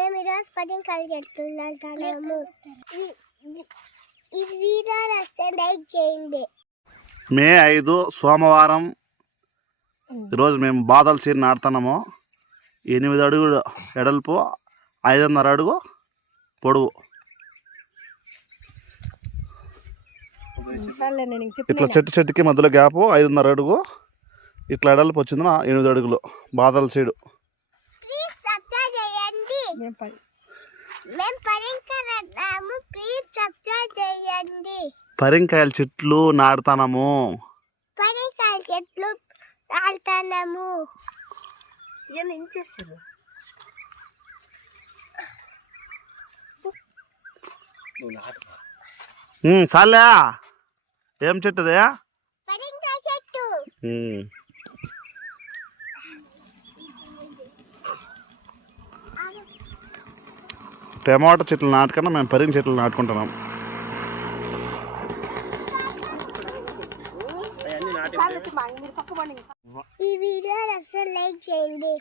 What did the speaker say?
మేము ఈరోజు పడింకాయలు చెట్లు నాటుతాము. ఈ వీడియో నచ్చితే లైక్ చేయండి. మే 5 సోమవారం ఈరోజు మేము బాదల సీడ్ నాటుతున్నాము. 8 అడుగులు ఎడల్పు, 5.5 అడుగు పొడవు. ఇట్లా చెట్టుకి మధ్యలో గ్యాప్ 5.5 అడుగు, ఇట్లా ఎడల్పు వచ్చింది 8 అడుగులు బాదల సీడు. పరింకాయల చెట్లు నాటుతాము. సాలే ఏం చెట్టుదే? టమాటో చెట్లు నాటుకన్నా మేము పరింగ చెట్లు నాటుకుంటున్నాం. ఈ వీడియో లైక్ చేయండి.